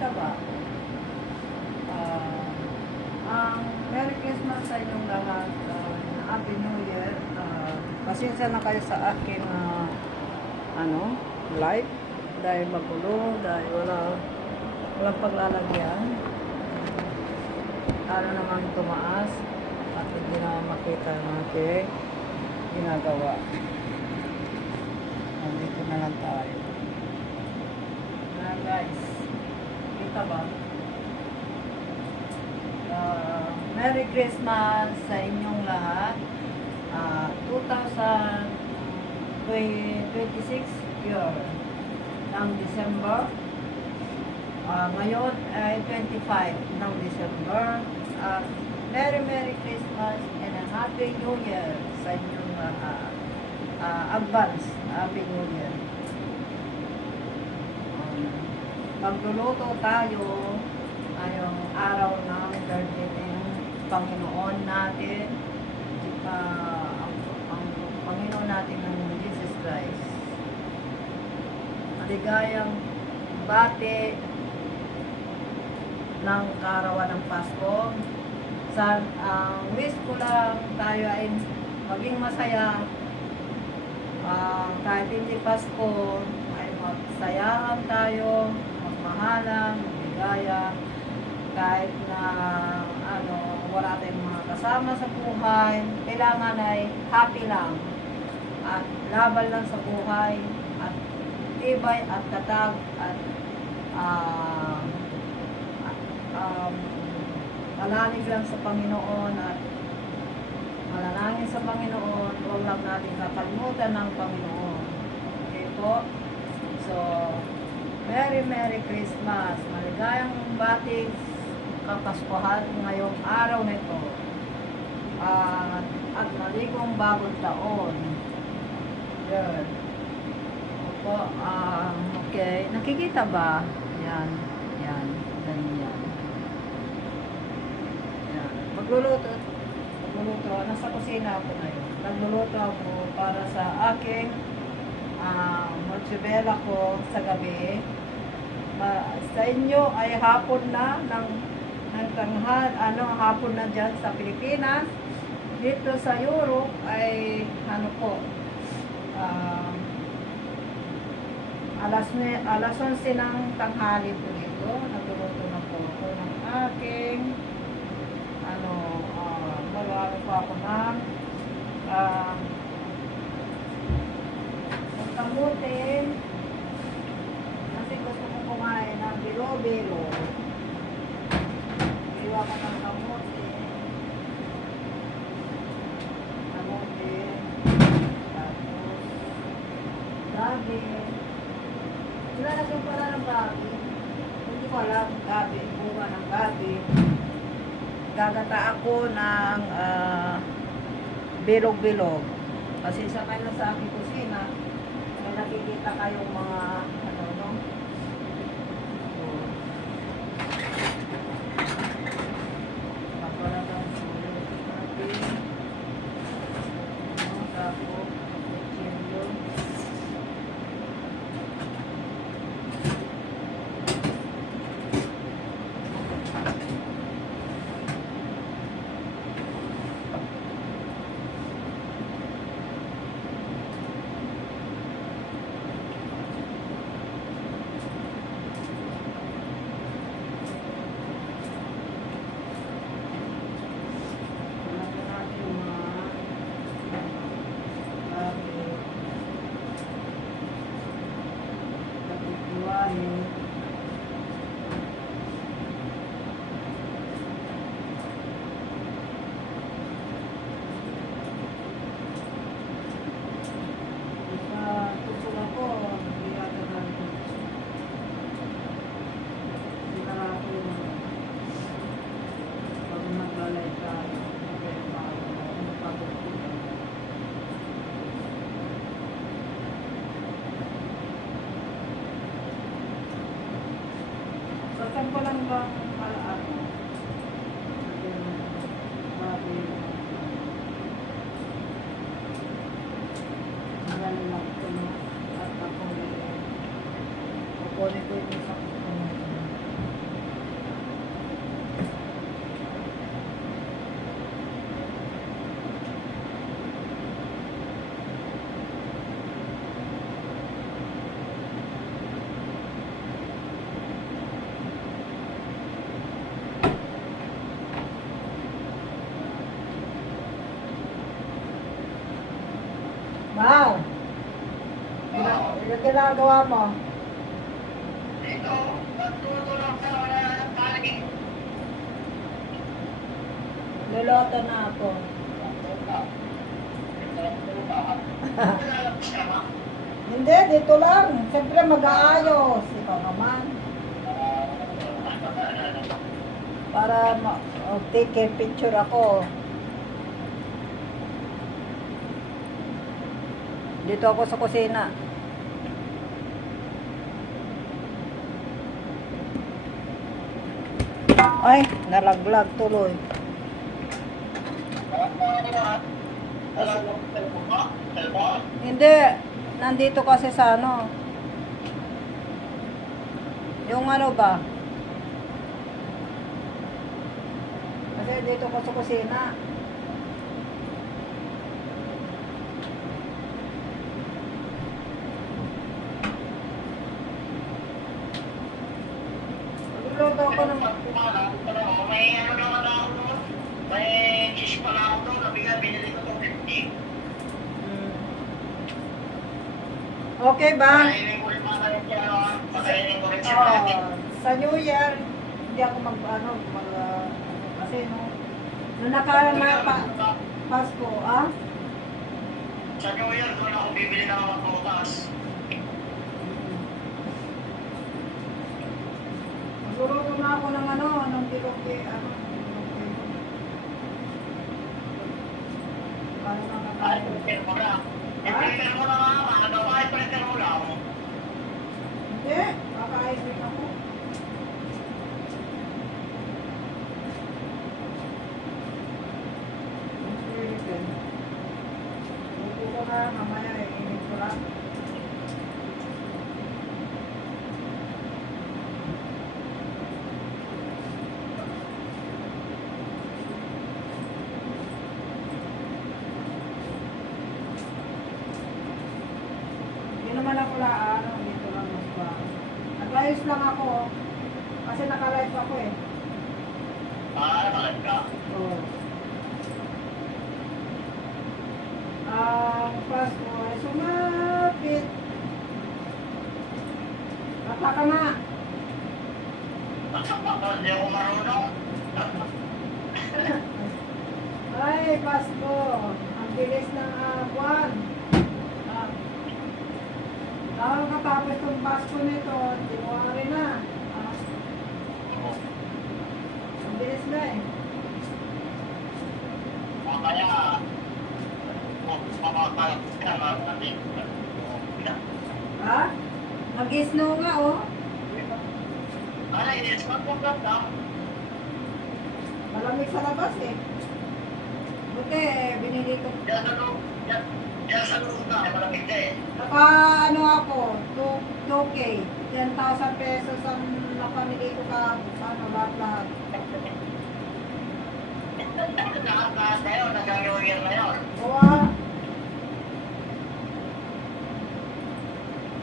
nakikita ba? Ah, ang Merry Christmas sa inyong lahat. Happy New Year. Pasensya na kayo sa akin live. Dahil magulo, dahil walang paglalagyan. Ano naman tumaas at hindi na makita ang aking ginagawa. Nandito na lang tayo. Guys, kita ba? Merry Christmas sa inyong lahat. 2026 year ng December. Ngayon ay 25 ng December. Merry Christmas and a Happy New Year sa inyong advance. Happy New Year. Magluluto tayo ngayong araw ng birthday ng Panginoon natin. Ang Panginoon natin ng Jesus Christ. Maligayang bati ng kaarawan ng Pasko. Ang wish ko lang tayo ay maging masaya. Kahit hindi Pasko ay magsayahan tayo, magmahalan, magligaya. Kahit na wala tayong mga kasama sa buhay, kailangan ay happy lang at laban lang sa buhay at tibay at tatag at malalig lang sa Panginoon at manalangin sa Panginoon. Huwag lang natin kakalimutan ng Panginoon. Okay po? So, Merry Christmas. Maligayang bating kapaskuhan ngayong araw na ito. At maligong bagong taon. Yan. Opo, okay. Nakikita ba? Yan. Ganyan. Yan. Magluluto. Nasa kusina ako ngayon. Nagluluto ako para sa aking mozzarella ko sa gabi. Sa inyo ay hapon na ng tanghal, hapon na dyan sa Pilipinas. Dito sa Europe ay alas 11 ng tanghali po dito. Nagluluto na po ako ng aking magagawa po ako ng kamutin kasi gusto ko kumain ng bilo-bilo. Iwa ko ng kamutin tapos gabi. Ilalagyan pala ng gabi, hindi ko alam, gabi, bunga ng gabi. Gagata ako ng bilog-bilog kasi sa kanya sa aking kusina may nakikita kayong mga saan ko lang bang kukunin ko yung isang Ang ginagawa mo? Ito, natutulog sa wala ng kaligin. Luluto na ako. Hindi, dito lang. Siyempre mag-aayos. Ikaw naman. Para take picture ako. Dito ako sa kusina. Ay, nalaglag tuloy. Hindi, nandito kasi sa ano. Yung ano ba? Kasi dito ko sa kusina. Magluluto ako ng... May ano naman ako, may cheese pala ako doon, nabigat, binili ko 250. Okay ba? Pakainin ko rin mga rin siya, pakainin ko rin siya natin. Sa New Year, hindi ako kasi nung nakarama Pasko, Sa New Year, doon ako bibili ng mga prutas. Magluto na ako ng ng piloke, para Ay, makakain. prepare mo na. I-prepare mo na nga, mahalawa, i-prepare mo lang. Hindi, kakain din ako. Luto ko na, mamaya init ko lang. Hindi naman ako dito lang mas ba. Nag-ayos lang ako, kasi naka-live ako eh. Talaga. Oo. Ang Pasko ay sumapit. Bata ka na. Hindi ako marunong. Ay, Pasko. Ang bilis ng buwan. Dahil katapos ng Pasko nito, January na. Ang bilis na eh. Kaya, mamakalap ka natin. Ha? Nag-snow nga oh. Ay, it's not so ganda. Malamig sa labas eh. Buti, binili ko. Yan sa loob na, malamig na eh. Naka ako, 2K. 10,000 pesos ang napamili ko ka, lahat. Lahat kayo, nag-New Year na yun. Oo.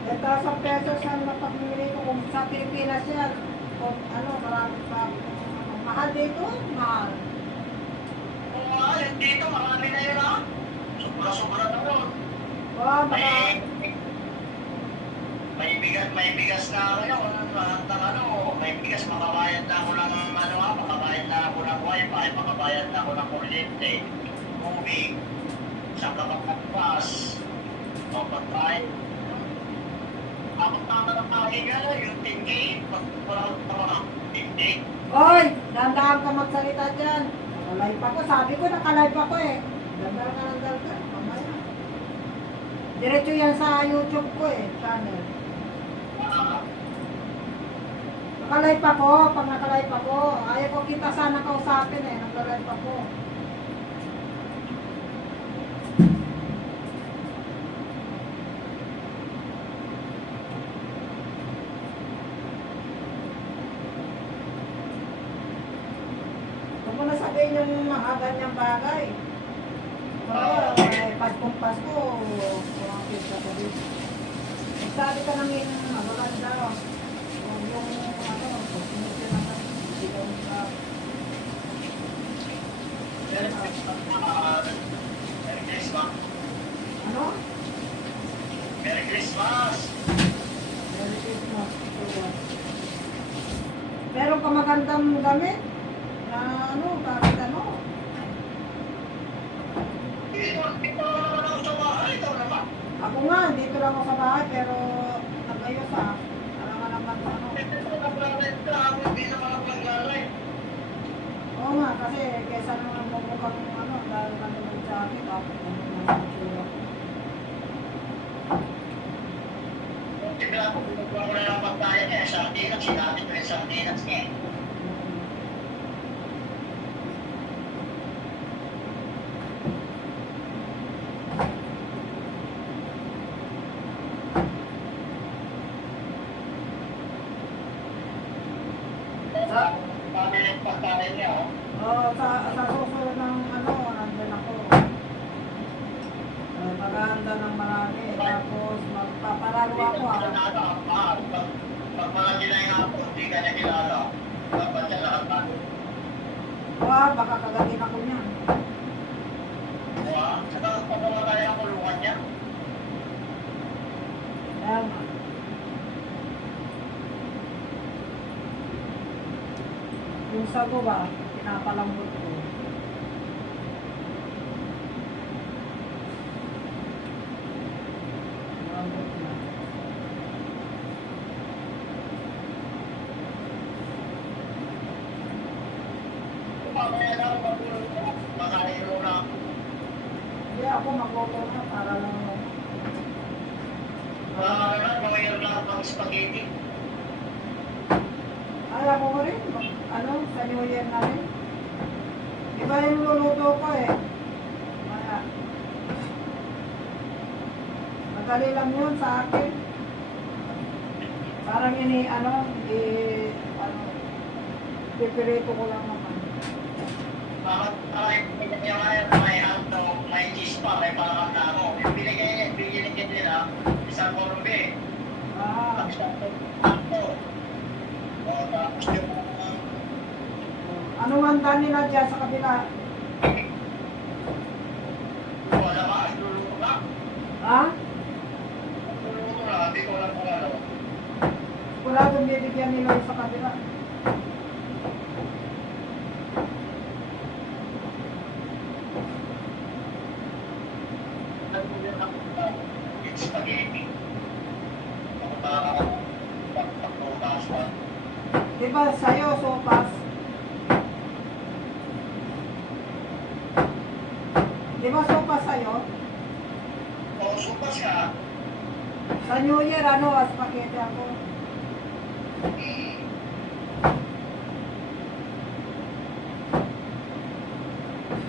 10,000 pesos ang napamili ko kung sa Pilipinas yan. Kung marami pa. Mahal dito, mahal. Dito, marami na yun ah. Sobra-sobra na yun. Oo, baka... May bigas na ako yun. May bigas, makabayad na ako ng makabayad na ako ng wifi, makabayad na ako ng kuryente, tubig, sa kapagpas, o pagkain. Ako tama ng pagkain yung 10K, pag 10K. Oy, dandahan ka magsalita dyan. Nakalive ako. Sabi ko, nakalive ako eh. Dandahan ka ng dandahan. Mamaya. Diretso yan sa YouTube ko eh, channel. Nakalive ako. Pag nakalive ako, ayaw ko kita sana kausapin eh. Nakalive ako. Huwag mo na sabihin yung mga ganyang bagay. Paskong Pasko, kumapit ka pa dito. Nagsabi ka namin, magaganda. Yung pagpunit yun naman, hindi ka sa... Merry Christmas. Ano? Merry Christmas. Meron ka magandang gamit na ano, kahit ano. Dito naman ako sa bahay, ikaw naman. Ako nga, dito lang ako sa bahay, pero nag-ayos ah. Alam naman ano. Ito nag-live ka, ako hindi naman ako nag-live. Oo nga, kasi kesa naman mukhang ano, dahil ka naman sa akin, tapos ano naman ang tsura ko. Tignan ako, pinagawa ko na ng pagkain niya, sardinas, sinabi ko yung sardinas niya. Sa, Sabi ng pagkain niya, oh. sa susunod ng ano, nandun ako. Maghahanda ng marami, tapos magpaparalo ako ah. Pag mga ginaya ako, hindi ka niya kilala. Dapat siya lahat natin. Baka kagatin ako niyan. Saka pagawa tayo ang kulungan niya. Kaya nga. Yung sago ba, pinapalambot ko. Malambot na. Mamaya na ako magulong ko. Makahiro na ako. Hindi ako magluto na para lang Mamaya na ako ng spaghetti. ay ako ko rin. Ano, sa New Year na rin. Iba yung luluto ko eh. Kaya, madali lang yun sa akin. Parang ini, ano, pipirito ko lang naman. Bakit niya ngayon may hotdog, may cheese pa, may palakang na ako. Yung binigay niya, binigyan nila, isang korbe. Ah, Hotdog. Tapos yung anong handa nila dyan sa kabila? wala ka, luluto na. Ha? Luluto na, hindi ko alam kung ano. Siguradong bibigyan nila yung sa kabila. It's spaghetti. Pagpagputas pa. Diba sa'yo, sopas? Diba sopas sa'yo? O, supas ka. Sa New Year, ano, spaghetti ako.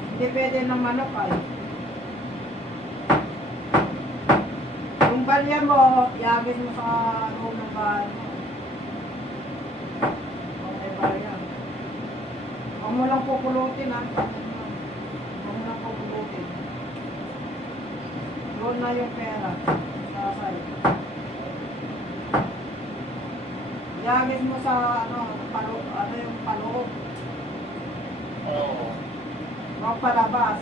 Hindi pwede ng manok ay. Yung balya mo, yagin mo sa loob ng bahay mo. Okay ba yan? Huwag mo lang pupulutin ha. Huwag mo lang pupulutin. Doon na yung pera. Sasay. Yagin mo sa ano, ano yung paloob. Oo. Huwag palabas.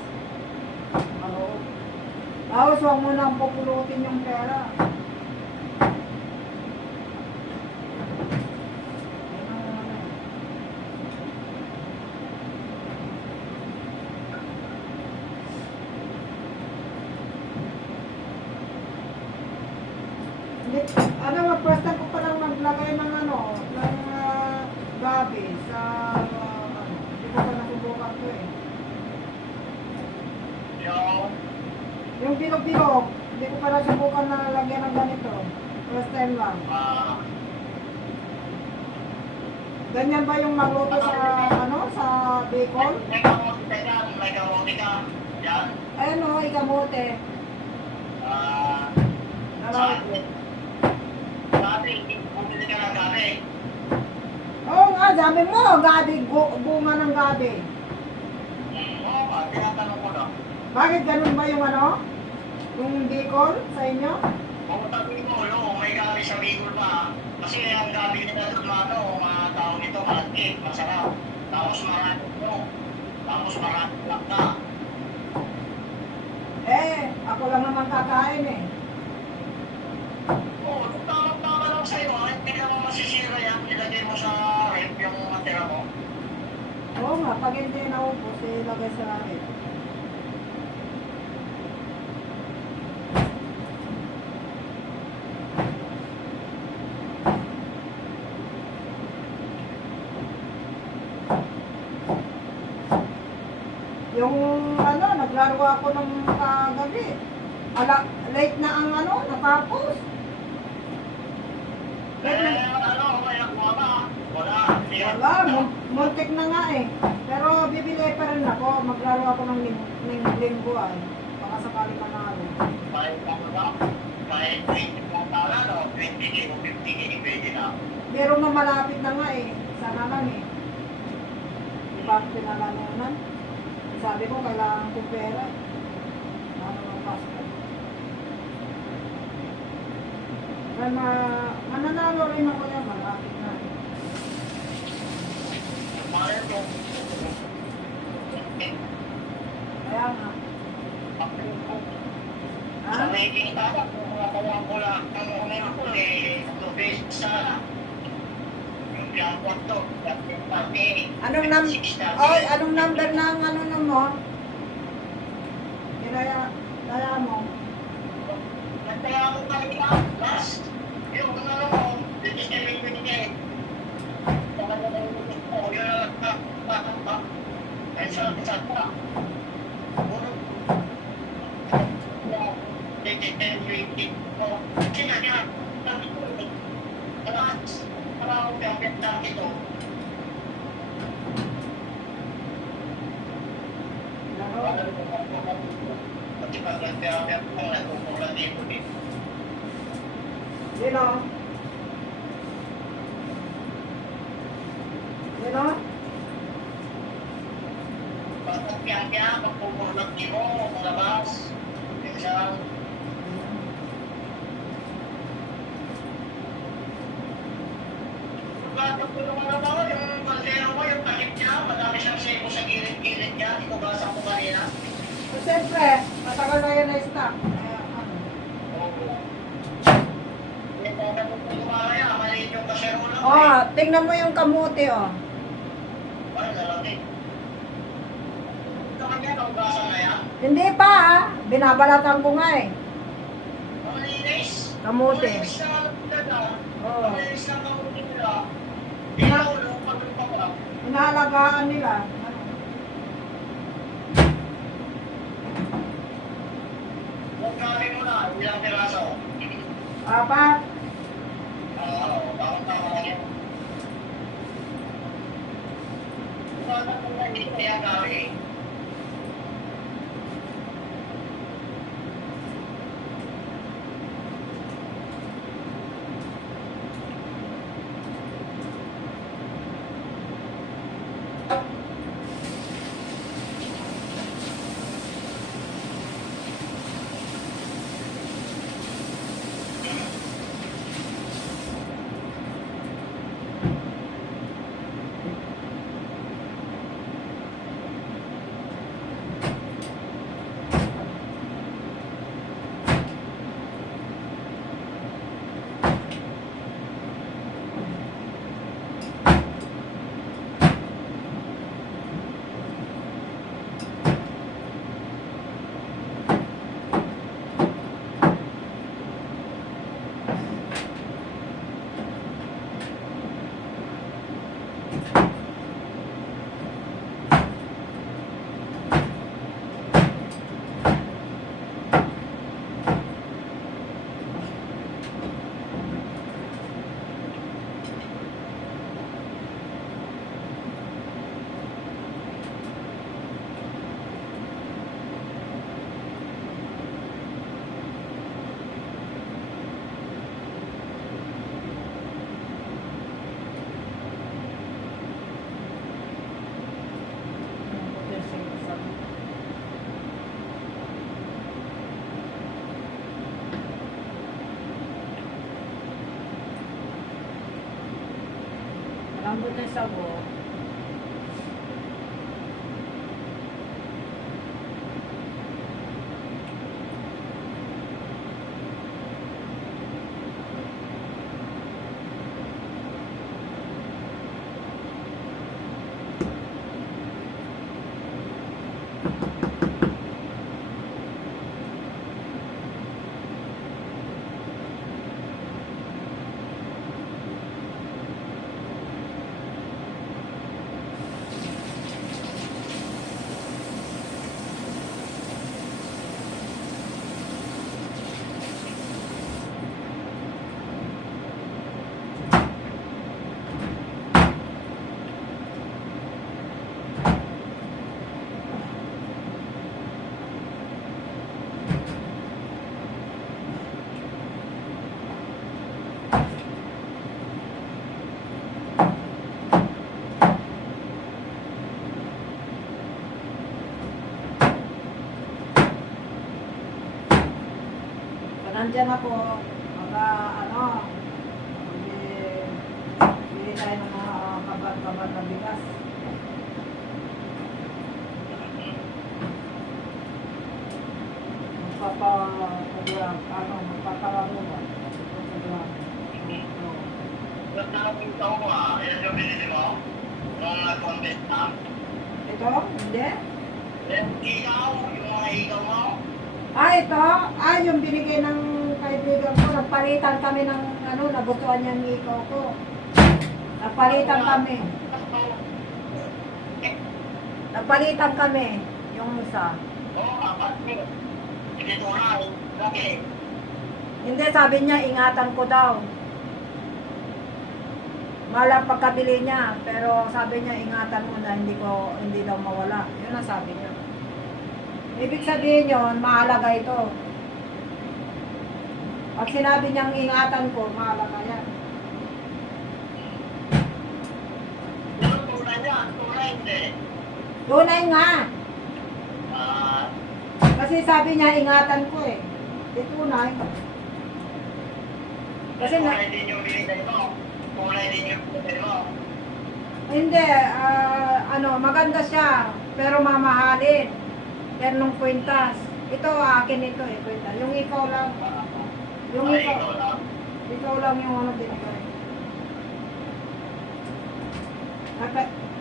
Paloob. Tapos huwag mo nang pupulutin yung pera. Yan ang ano. Hindi, ano, first time ko palang naglagay ng ano, ng gabi sa, ano, hindi ko pa nasubukan to eh. Yung bilog-bilog, hindi ko pa nasubukan na lagyan ng ganito. First time lang. Ganyan ba yung magluto sa, ano, sa bacon? May kamote ka, may kamote ka. Yan. Ayun o, ikamote. Sabi, sabi, bumili ka ng gabi. Oo nga, sabi mo, gabi, bunga ng gabi. Oo ka, tinatanong ko lang. Bakit ganun ba yung ano? Yung bacon sa inyo? Kung sabi mo, may gabi sa Bicol pa. Kasi ang gabi nila doon, mga tao nito, malagkit, masarap. Tapos marami mo. Tapos marami lang na. Ako lang naman kakain eh. Oo, tama lang sa'yo. Hindi naman masisira yan. Nilagay mo sa rep yung Kapag hindi naubos, ilagay sa akin. Yung ano, naglaro ako ng kagabi. Late na ang ano, natapos. Late na. May nakuha ba? Wala. Wala, muntik na nga eh. Pero bibili pa rin ako. Maglaro ako ng linggo ay. Baka sakali manalo. Kahit ano ba? Kahit 20 lang tala, no? 20K o 50K, pwede na. Pero malapit na nga eh. Sana lang eh. Diba pinalanunan? Sabi ko, kailangan ko pera. Ano ang passport? Kaya mananalo rin ako yan. Malapit na. Mahal mo. Kaya nga. Ha? Sa rating tala, kung makawa ko lang ang umira ko eh, 2 beses sana. Yung piangkot to, Anong anong number ng ano na mo? Kaya mo. Kaya ako kanina, last, yung ano mo, this is every weekend. Baka na lang yung ko, yun lang, and sa pa. This is every weekend. Sinanya, sabi ko, para ako piyakita ito. Pati pa, kaya kung nagkukulat dito din. You know? You know? Bakit kaya pagkukulat di mo, kung labas, minsan, bakit ko naman ako, yung kaldero ko, yung takip niya, madami siyang sebo sa gilid-gilid niya, ikubasa ko kanina. So, siyempre, matagal na yan na stock. Kaya ano? Yung mga ko kumaya, maliit yung kaserola ko Oh, tingnan mo yung kamuti oh. Ay, lalaki. Ito kanya, naugasan na yan. Hindi pa ah. Binabalatan ko nga eh. Ang linis. Kamuti. Ang linis na dada. Oo. Ang linis na kamuti nila. Ikaw, nung pagpapalap. Inaalagaan nila. Huwag kami mo na, ilang piraso. Apat. Oo, tama lang yun. Wala ko na hindi kaya gawin. Lambot na yung sabo. nandyan ako, ano, bili tayo ng mga kabat-kabat na bigas. Magpapalaro ba? Ba't nakakita ko ba? Yan yung binili mo? Nung nag-contest na? Ito? Hindi? Yung ikaw, yung mga ikaw mo? Ito? Yung binigay ng kaibigan ko. Nagpalitan kami ng, nagustuhan niya ng ikaw ko. Nagpalitan kami. Nagpalitan kami. Yung isa. Oo, apat mo. Hindi tunay. Laki. Hindi, sabi niya, ingatan ko daw. Malang pagkabili niya, pero sabi niya, ingatan mo na hindi daw mawala. Yun ang sabi niya. Ibig sabihin yun, mahalaga ito. Pag sinabi niyang ingatan ko, mahalaga yan. Yung tunay niya, tunay hindi. Tunay nga. Ah, Kasi sabi niya, ingatan ko eh. Di tunay. Kasi tunay din yung binigay mo. Tunay din yung binigay mo. hindi, maganda siya, pero mamahalin. Ternong kwintas. Ito, akin ito eh, kwintas. Yung ikaw lang. Yung Ay, ikaw. ikaw lang. Ikaw lang yung binigay.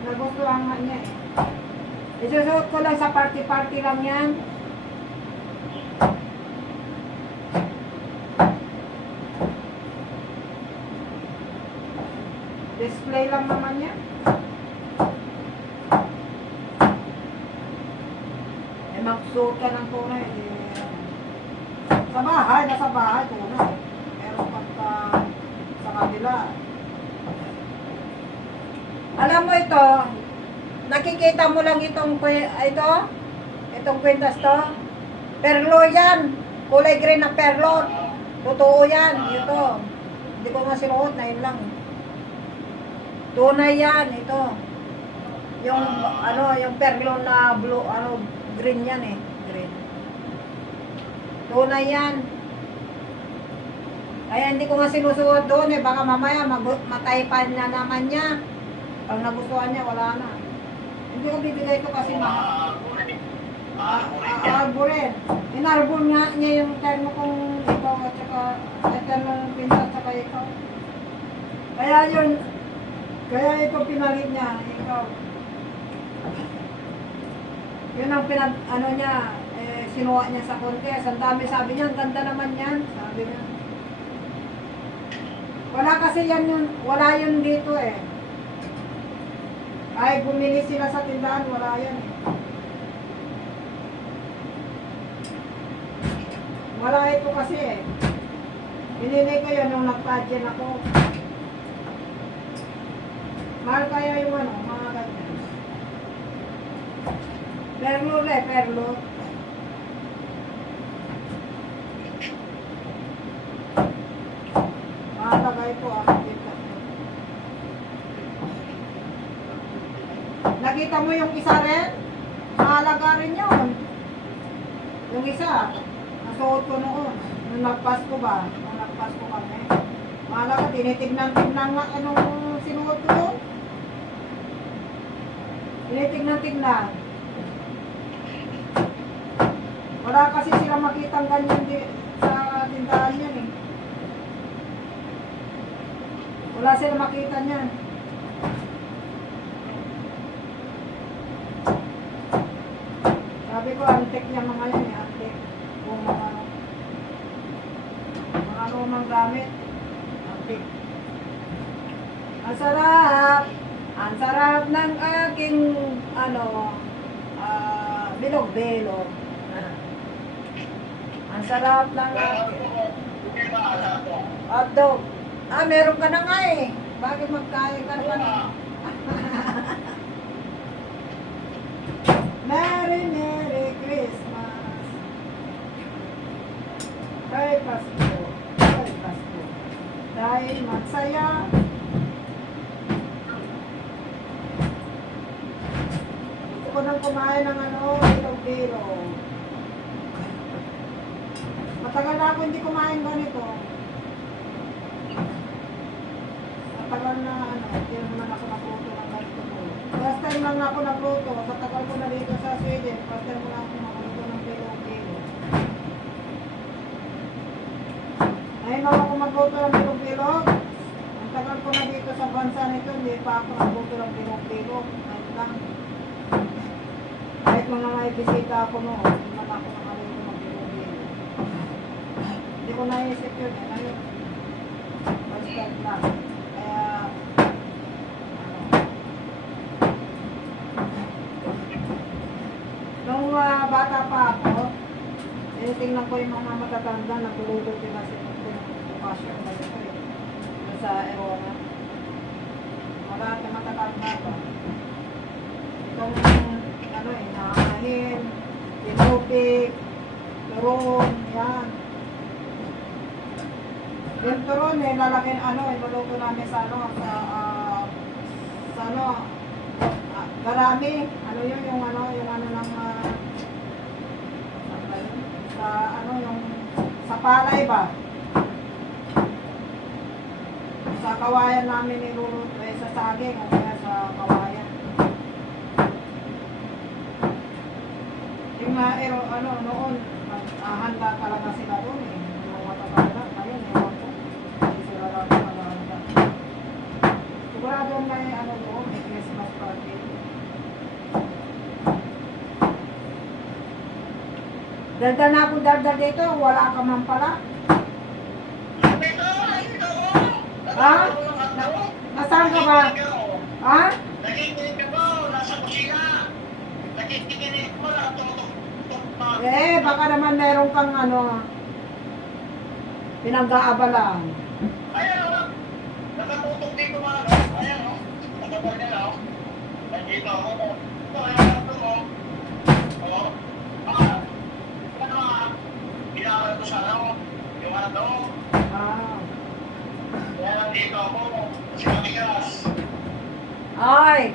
Nagustuhan nga niya eh. Isusuot ko lang sa party-party lang yan. Display lang naman yan. Magsuot ka ng tunay. Sa bahay, nasa bahay, tunay. Pero pagka sa kabila. Alam mo ito, nakikita mo lang itong kwintas to. Perlo yan. Kulay green na perlo. Totoo yan. Ito. Hindi ko nga sinuot na yun lang. Tunay yan. Ito. Yung perlo na blue, green yan eh. Green. Tunay yan. Kaya hindi ko nga sinusuot doon eh. Baka mamaya mataypan na naman niya. Pag nagustuhan niya, wala na. Hindi ko bibigay ito kasi mahal. Arborin. Inarbor nga niya yung termo kong ikaw at saka termo ng pinsa at saka ikaw. Kaya ito pinalit niya, ikaw. Yun ang sinuha niya sa contest. Ang dami sabi niya, ang ganda naman yan. Sabi niya. Wala kasi wala yun dito eh. Ay, bumili sila sa tindahan, wala yan eh. Wala ito kasi eh. Binili ko yun nung nag-pageant ako. Mahal kaya yung mga ganyan. Perlo. Mahalaga ito Nakita mo yung isa rin? Mahalaga rin yun. Yung isa, nasuot ko noon. Nung nagpasko kami. Mahalaga, tinitignan nga anong sinuot ko doon. Tinitignan. Wala kasi sila makitang ganyan sa tindahan yan eh. Wala sila makita niyan. Sabi ko, antik niya mga yan eh, antik. Kung mga lumang gamit, antik. Ang sarap! Ang sarap ng aking, bilog-bilog. Ang sarap ng aking hotdog. Meron ka na nga eh. Bakit magkain ka naman? Merry Christmas. Kay Pasko. Dahil magsaya. Gusto ko nang kumain ng bilog-bilog. Matagal na ako hindi kumain ganito. Matagal na ano, hindi naman ako nagluto ng ganito po. Last time lang ako nagluto, sa tagal ko na dito sa Sweden, first time ko lang ako nagluto ng pilo-pilo. Ngayon lang ako magluto ng pilo-pilo. Ang tagal ko na dito sa bansa nito, hindi pa ako nagluto ng pilo-pilo. Ngayon lang. Kahit mga may bisita ako noon, hindi man ako nakaluto ng pilo-pilo. Hindi ko naisip yun eh. Ngayon, basta lang. Kaya, nung bata pa ako, tinitingnan ko yung mga matatanda, nagluluto sila sa bukasyon na ito eh. Doon sa Erona. Wala na matatanda pa. Itong, ano eh, nakahin, pinupik, turon, yan. Yung turon eh, lalagyan, ano, iluluto namin sa ano, sa ano, garami. Ano yun, yung ano ng, sa ano, yung, sa palay ba? Sa kawayan namin niluluto, eh, sa saging, o kaya sa kawayan. Yung ano, noon, handa talaga sila doon eh. Yung matatanda, ngayon, ewan ko. Hindi sila lang nakahanda. Sigurado may ano doon, may Christmas party. Daldal na akong daldal dito, wala ka man pala. Ha? Nasaan ka ba? Ha? Nakikinig ka ba? Nasa kusina. Nakikinig mo na. Tutok pa. Eh, baka naman meron kang ano, pinag-aabalaan. Ayan o. Nakatutok dito mga ano. Ayan o. Nakabal nila o. Nandito ako o. Ayan ako o. O. Ano ginawal ko sa ano. Yung ano to. Ah. Kaya nandito ako. Kasi matigas. Ay,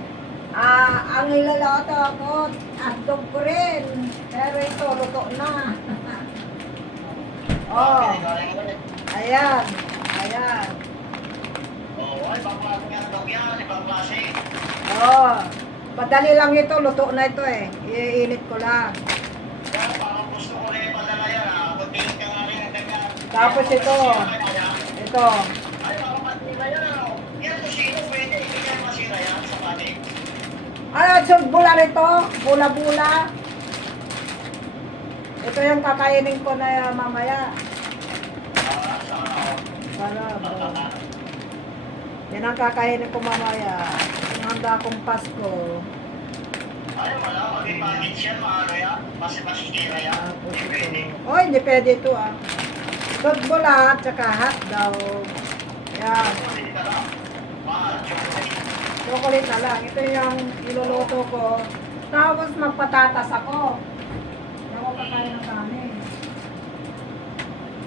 ang nilalato ako, hotdog ko rin. Pero ito, luto na. Oh, ayan, ayan. Oo, ay pangklase nga daw yan. Ibang klase. Oh, madali lang ito, luto na ito eh. Iinit ko lang. Kaya parang gusto ko rin madala yan ha. Pagtingin ka nga rin ang ganyan. Tapos ito. Ito, Ay, parang matila yan ano. Yan kung sino pwede. Hindi yan masira yan sa panig. bula rito, bula-bula. Ito yung kakainin ko na mamaya. Para, yan ang kakainin ko mamaya. Yung handa akong Pasko. Ay, wala. Mag-imagine siya. Maano yan. Masisira yan. Tapos Hindi pwede. ito. Oh, hindi pwede ito ah. Bula at saka hotdog. Yan. Hindi ka lang. Mahal. Chocolate na lang. Ito yung iluluto ko. Tapos magpatatas ako. Hindi ako kakain ng kanin.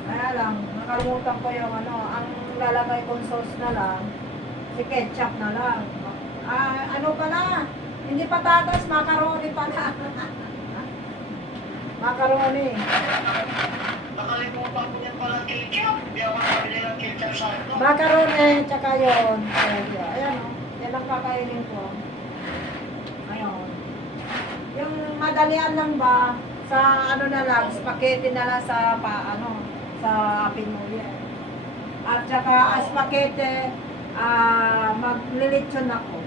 Kaya lang, nakalimutan ko yung ano, ang lalagay kong sauce na lang, si ketchup na lang. Ano pala? Hindi patatas, macaroni pala. Macaroni. Nakalimutan ko yan palang ketchup. Hindi ako nakabili ng ketchup sa ito. Macaroni, tsaka yun. Ayan o, yan ang kakainin ko. Ayun. Yung madalian lang ba, sa ano na lang, spaghetti na lang sa sa Pinoy. At saka spaghetti, maglilitsyon ako.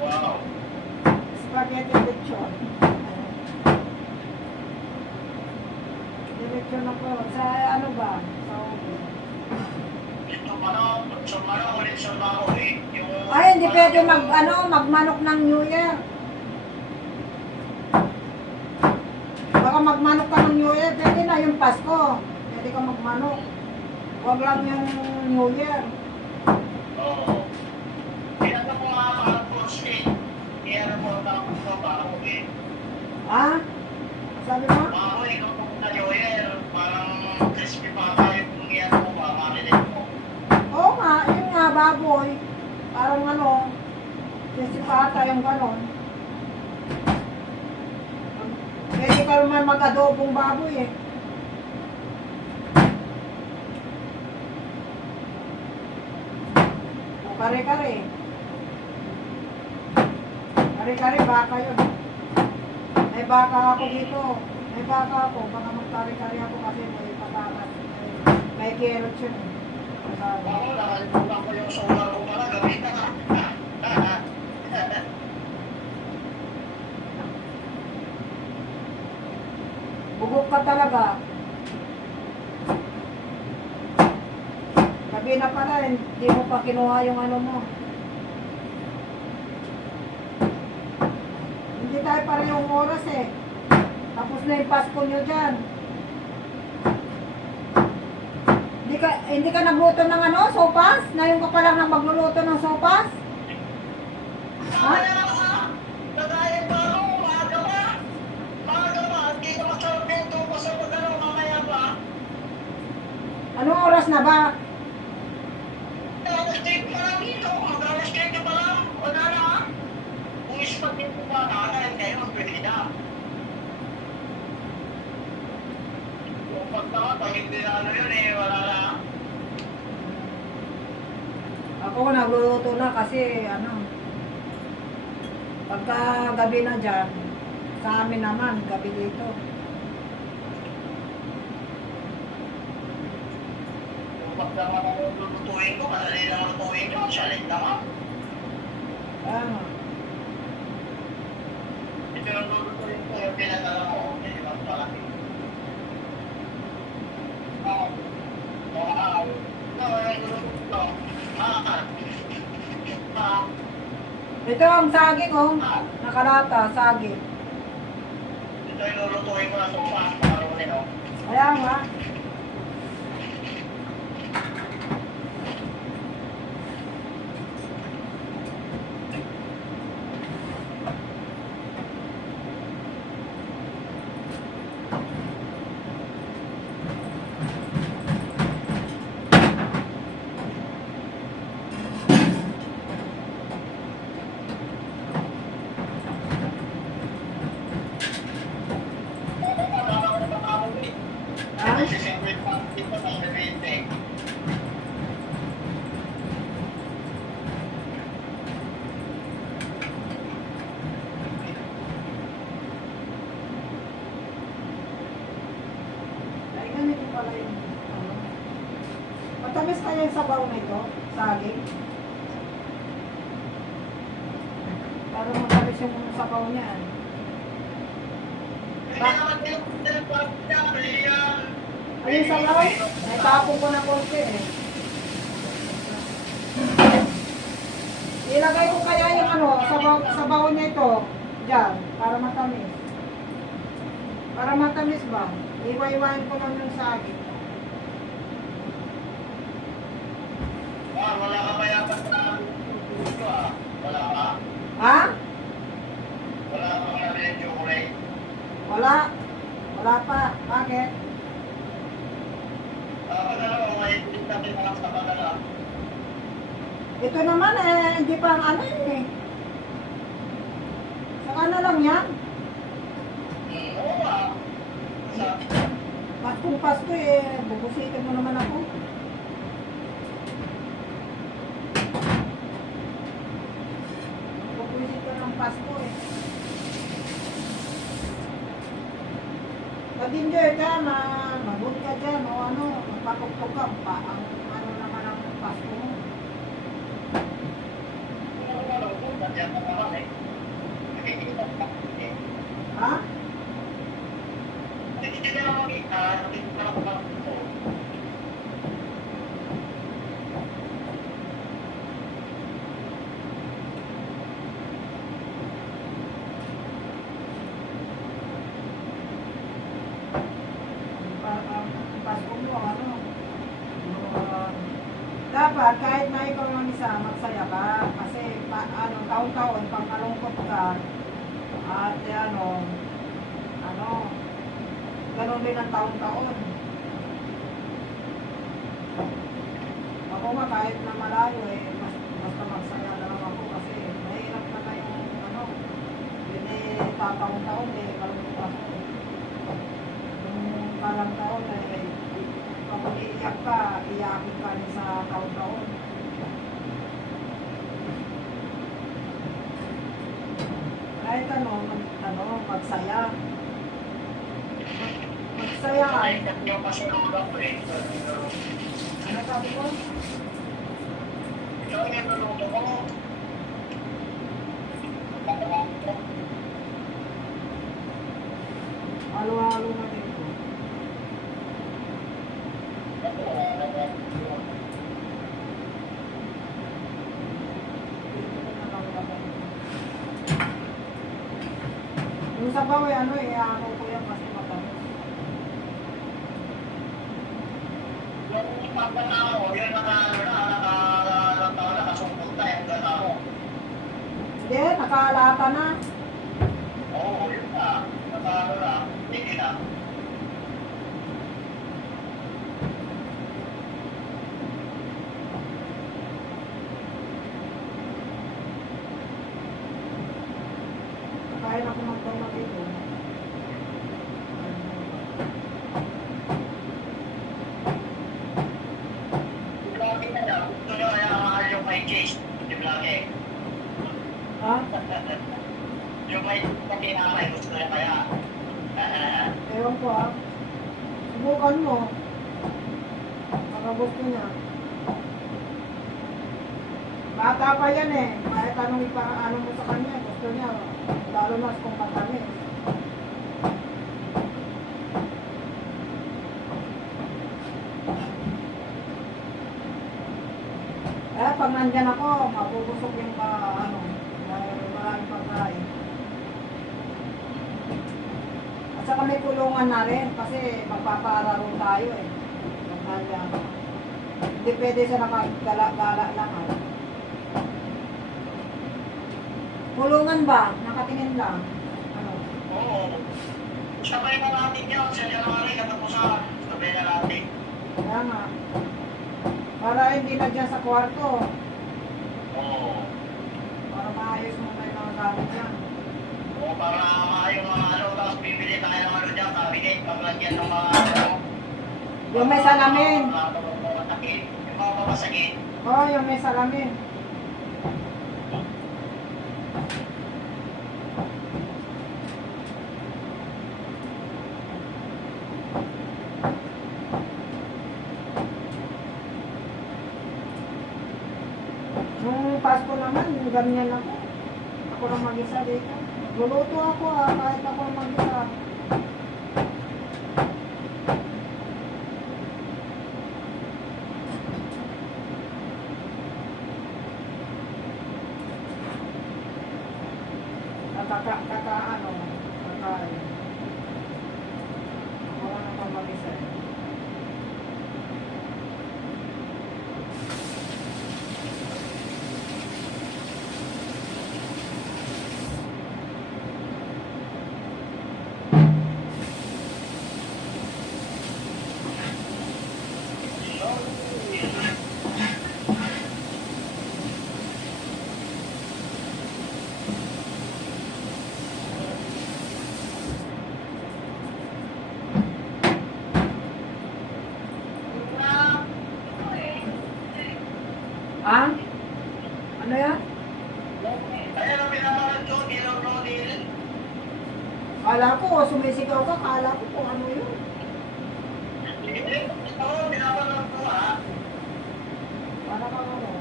Wow. Spaghetti lechon. Lechon ako. Sa ano ba? Sa oven. Ito ulit sa bahoy. Ay, hindi pwede magmanok ng New Year. Baka magmanok ka ng New Year, pwede na yung Pasko. Pwede ka magmanok. Huwag lang yung New Year. Oo. Pinata ko nga mga posting. Kaya mo na bahoy. Ha? Sabi mo? Bahoy, ikaw kung na-joyer. Parang crispy pa tayo kung iyan mo pa. Marinig mo. Oo nga, yun nga, baboy. Parang ano, sisipata yung ganon. Pwede ka naman mag-adobong baboy eh. Kare-kare. Kare-kare, baka yun. May baka ako dito. May baka ako. Baka magkare-kare ako kasi may patatas. May carrot yun. Masabi. Ako, nakalimutan ko yung solar ko pala. Gamitan ka. Bugok ka talaga. Gabi na pala, hindi mo pa kinuha yung ano mo. Hindi tayo parehong oras eh. Tapos na yung Pasko nyo dyan. Hindi ka nagluto ng ano, sopas? Ngayon ka pa lang nang magluluto ng sopas? Ha? Nagayang pa ako. Maaga pa. Maaga pa. Hindi ka masalpento ko sa pagano. Mamaya pa. Anong oras na ba? Alas 10 pa lang dito. Alas 10 pa lang. Wala na. Kung ispat din ko pa. Nakain kayo. Pwede na. Yung pagtaka, pag hindi na ano yun eh. Wala na. Ako nagluluto na kasi ano, pagka gabi na dyan, sa amin naman, gabi dito. Yung pagtaka na lulutuin ko, madali lang lutuin ko. Salit naman. Ano, Ito yung lulutuin ko. Yung pinagala ko. Hindi ba pala? ito ang saging oh, nakalata, saging. Ito yung lulutuin ko na sopa. Marunin o. Kaya nga, ha? Ay, ganito pala yung ano. Matamis kaya yung sabaw na ito, saging. Para matamis yung sabaw niya. Ay, yung sabaw, naitapon ko na konti eh. Ilagay ko kaya yung ano, sabaw niya ito, dyan, para matamis. Para matamis ba? Iwa-iwain ko lang yung saging. Wala ka pa yata sa gusto ah. Wala ka? Ha? Wala ka pa natin yung chocolate? Wala. Wala pa. Bakit? May ipilit natin lang sa pagkala. Ito naman eh, hindi pa ang ano yun eh. Saka na lang yan. Oo ah. Paskong Pasko eh, bubusitin mo naman ako. Bubusit ka ng Pasko eh. Pag-enjoy ka na, mag-good ka dyan o ano, magpapugtog ka, ang ano naman ang Pasko mo. Ha? Pasko mo, ano? Dapat kahit na ikaw lang isa, magsaya ka. Kasi ano, taon-taon, pag malungkot ka, at ano, ganun din ang taon-taon. Ako nga kahit na malayo eh, basta magsaya na lang ako kasi mahirap na tayong ano, yun eh, tataon-taon eh, malungkot ako. Yung parang taon eh, pag umiiyak ka, iyakin ka rin sa taon-taon. kahit magsaya. Magsaya ka. Ay, yung pasinulong ko eh. Ano sabi ko? Ito yung niluluto ko. Halo-halo na dito. Yung sabaw eh, ano ko yan kasi matamis. Yung pagkatao, yun nakasumpot na yung ganaw. Hindi, nakaalata na. Oo, yun na. Nakano na. Hindi na. Kaya na kumagdaw na dito. Lagi na niya. Gusto niyo kaya mahal yung may case. Yung lagi. Ha? Yung may pakinamay, gusto niya kaya. Ewan ko ha. Subukan mo. Baka gusto niya. Bata pa yan eh. Kahit anong ipaano mo sa kanya, gusto niya. Lalo na kung matamis. Pag nandyan ako, mabubusog yung maraming pagkain. At saka may kulungan na rin kasi magpapaararo tayo eh. Pag nandyan. Hindi pwede siya nakagala-gala lang ah. Kulungan ba? Nakatingin lang. Ano? Oo. Sabay na natin yun. Sa January, katapusan. Sabay na natin. Kaya nga. Para hindi na dyan sa kwarto. Oo. Para maayos mo na yung mga gamit yan. Oo, para maayong mga tapos bibili tayo ng dyan, cabinet, paglagyan ng mga Yung may salamin. Yung mga papasagin. Oo, yung may salamin. Nung Pasko naman, ganyan ako. Ako lang mag-isa dito. Luluto ako kahit ako lang mag-isa. Kakain. Ako lang ako mag-isa. Ha? Ano yan? Kaya nang pinapanood ko, ilaw ko din. Kala ko, sumisigaw ka, kala ko kung ano yun. Oo, pinapanood ko ha. Para ka ano?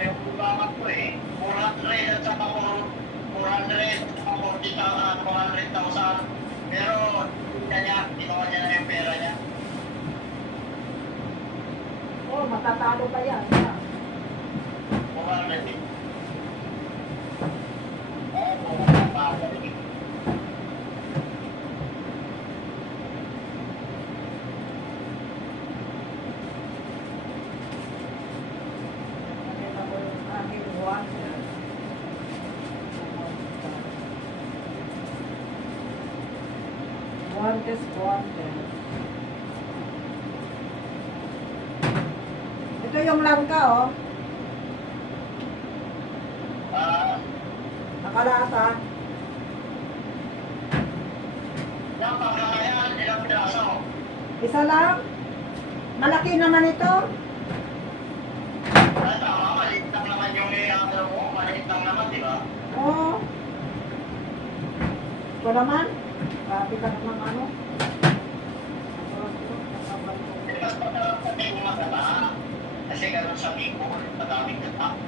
Yung bubangat ko eh. 400 at saka 400 at saka 400,000. Pero, ginawa niya na yung pera niya. Oh, matatalo pa yan. 400 eh. Oo, bakit? Nakita ko yung aking wonder. Wonder. Ito yung langka, oh. Nakalata. Yung pagkakayan, ilang piraso. Isa lang. Malaki naman ito. Tama, maliit lang naman yung ano mo, maliit lang naman, di Ito naman, grabe ka naman ano. Mas masarap kasi yung magata. Kasi ganun sa Bicol, madaming gata.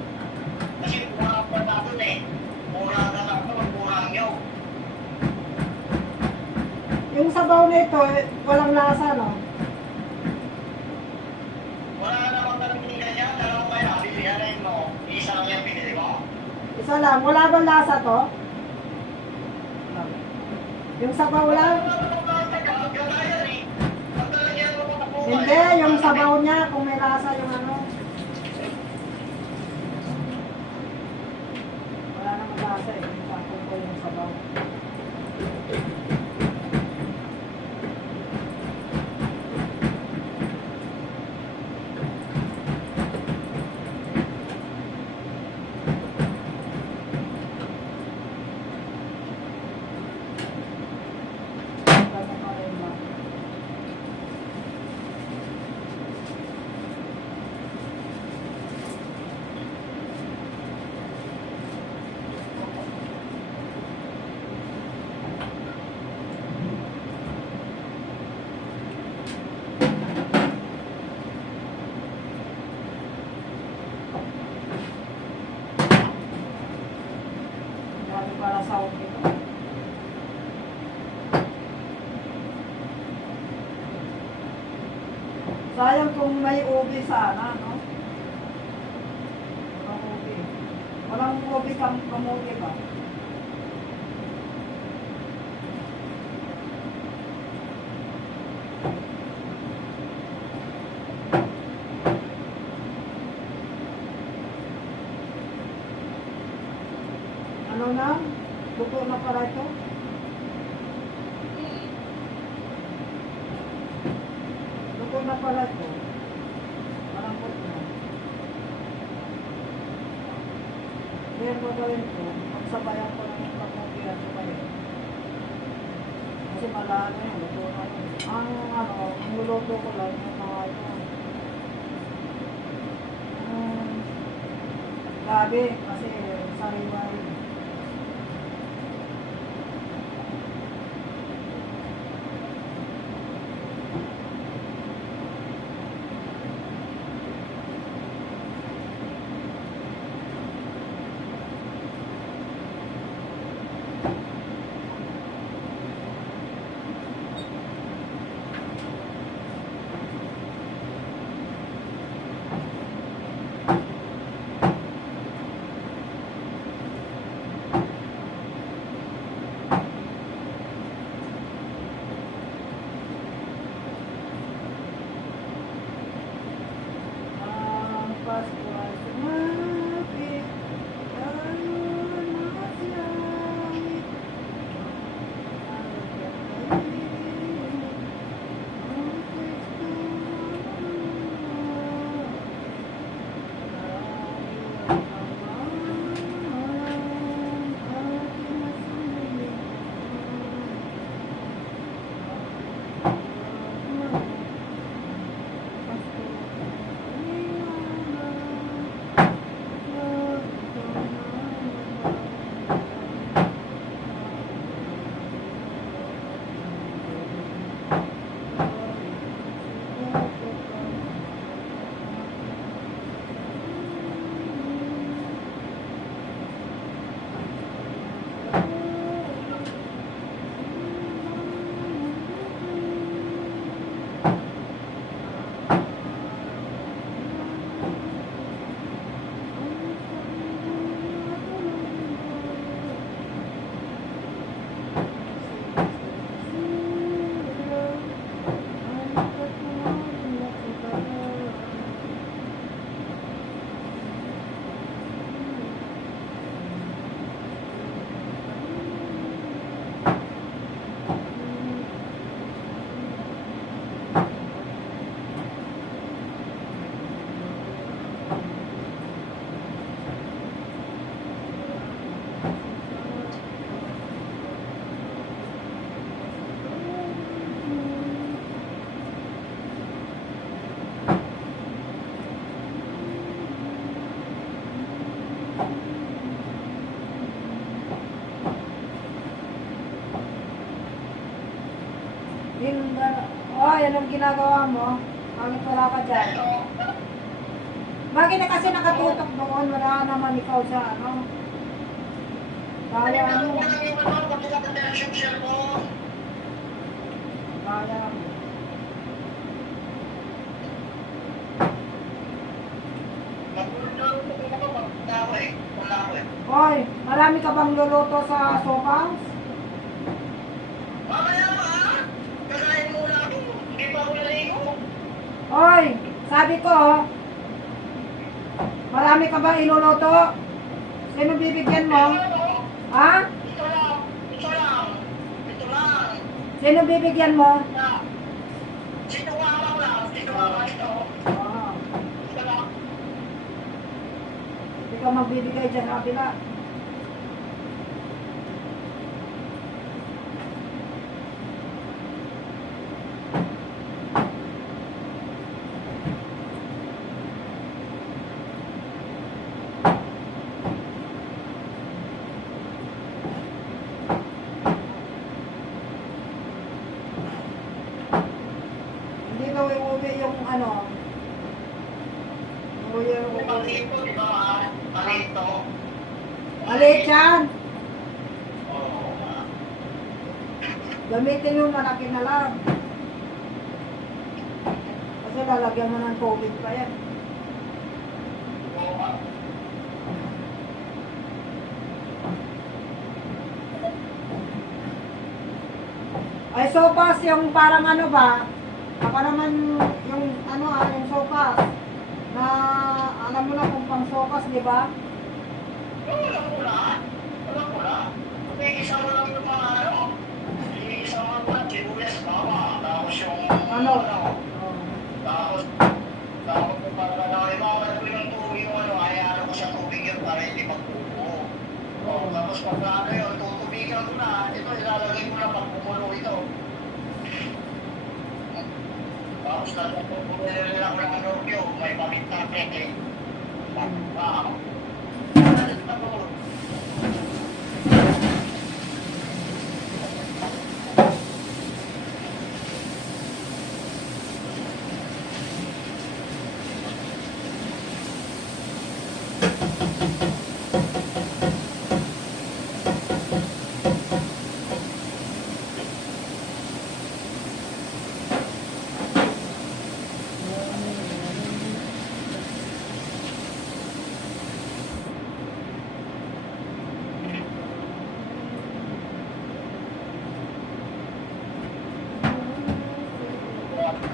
Kasi mura pa na dun eh. Mura gata ito, mura nyo. Yung sabaw nito, walang lasa, no? Wala namang ganun binigay niya. Dalawa kaya, bilihanin mo. Isa lang yung binili mo. Isa lang, wala bang lasa to? Yung sabaw lang? Hindi, yung sabaw niya, kung may lasa yung ano. Wala namang lasa eh, yung sakong ko yung sabaw. Ganun pa rin ba? Dami para sa ulit ito. Sayang kung may ubi sana, no? Walang ubi. Walang ubi kamuti ba? Ano na? Luto na pala ito? Luto na pala ito. Malambot na. Kaya gagawin ko, pagsabayan ko ng kamuti at sumayin. Kasi malaano yun, luto na yun. Ang nuluto ko lang yung mga ito. Gabi, kasi sariwa rin. anong ginagawa mo? Bakit wala ka dyan? Ito, Bakit na kasi nakatutok doon? Wala naman ikaw sa ano? Kaya pinagano mo. ko lang yung ano, kapila ko tayo yung cellphone. Kaya mo. Nagulong ko kung ako, wala ko eh. Wala ko eh. Hoy, marami ka bang luluto sa sopas? Mamaya pa ha? Kakain muna ako. Hindi pa ako naligo. Hoy, sabi ko, marami ka ba iluluto? Sino bibigyan mo? Ha? Ito lang. Ito lang. Ito lang. Sino bibigyan mo? Sinuwawang lang. Sinuwawang ito. Oh, Ito lang. hindi ka magbibigay dyan sa kabila. Hindi na uuwi yung ano. Uuwi yung May palito, di ba? Palito. Maliit yan. Oo. Gamitin yung malaki na lang. Kasi lalagyan mo ng tubig pa yan. Oo. Ay, sopas yung parang ano ba? Baka naman yung ano yung sopas. Na alam mo na kung pang sopas, di ba? Walang pula. Walang pula. Isa mo lang yung mga ano. Isa mo lang sibuyas, baba. Tapos yung Ano? Oh. Tapos kung ibabat ko yung tubig yung ano, hayaan ko sa tubig yun para hindi magpupo. Oh, tapos pagka ano yun, tutubigan ko na, ito ilalagay ko na pagpupulo ito. Tapos natutupulo lang ng ano yun, may paminta peke. Wow.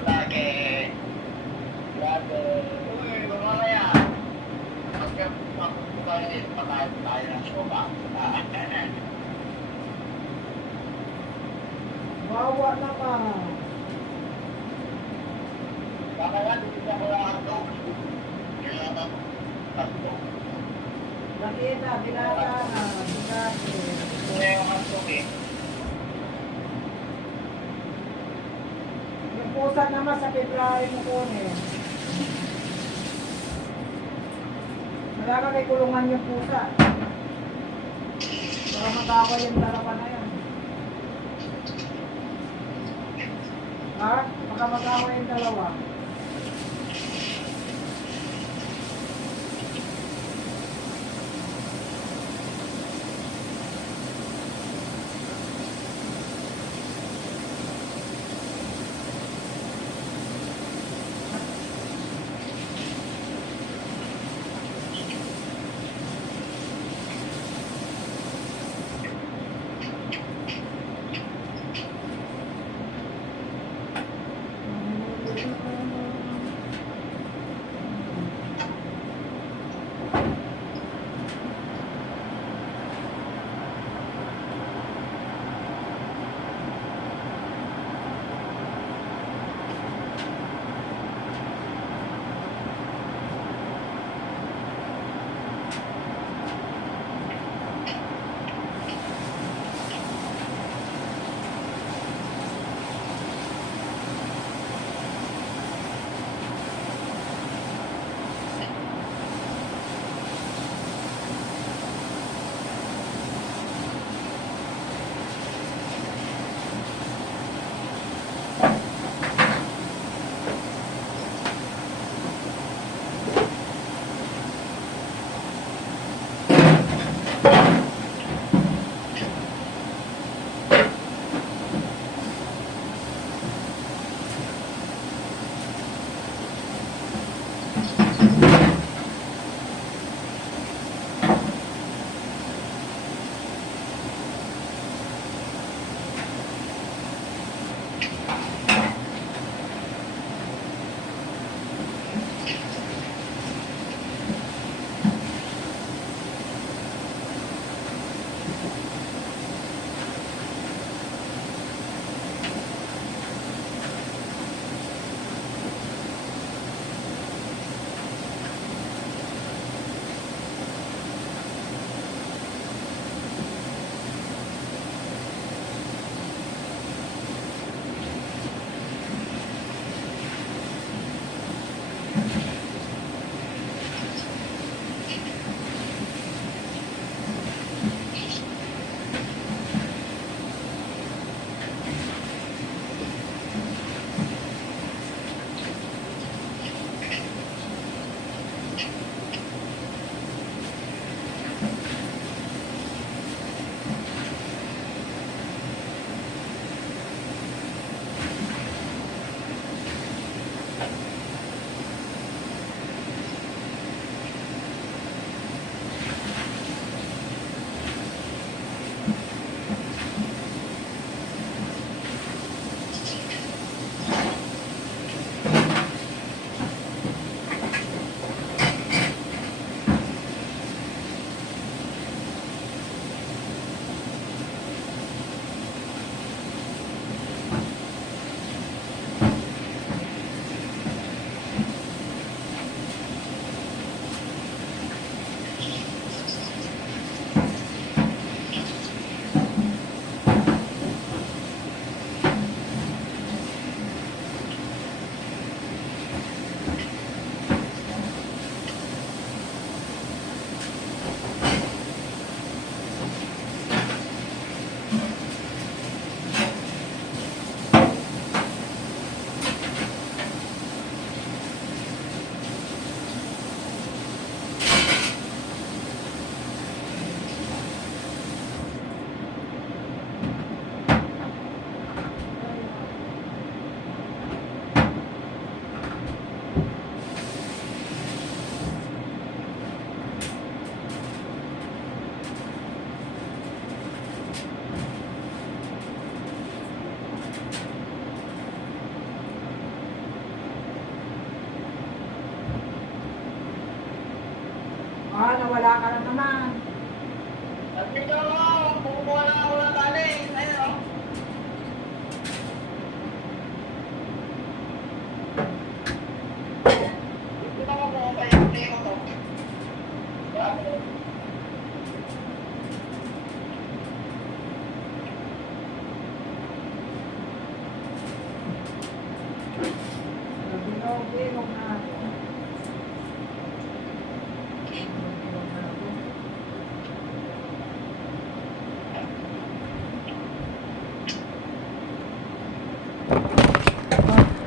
Lagi. Lagi. Uy, mamaya. Pagkakupo tayo dito, pakain tayo ng soba. Wawa na ka. Baka yan, hindi ako lang ito. Kailangan tatlo. Nakita, binata na. Bigati. Ito yung hotdog eh. Yung pusa naman sa February mo kunin. Wala ka may kulungan yung pusa. Para mag-away yung dalawa na yan. Ha? Baka mag-away yung dalawa. Ah, nawala ka na naman. Nandito ako, kumukuha lang ako ng tali. Ayun, oh. Dito naman po, kaya yung play ko to.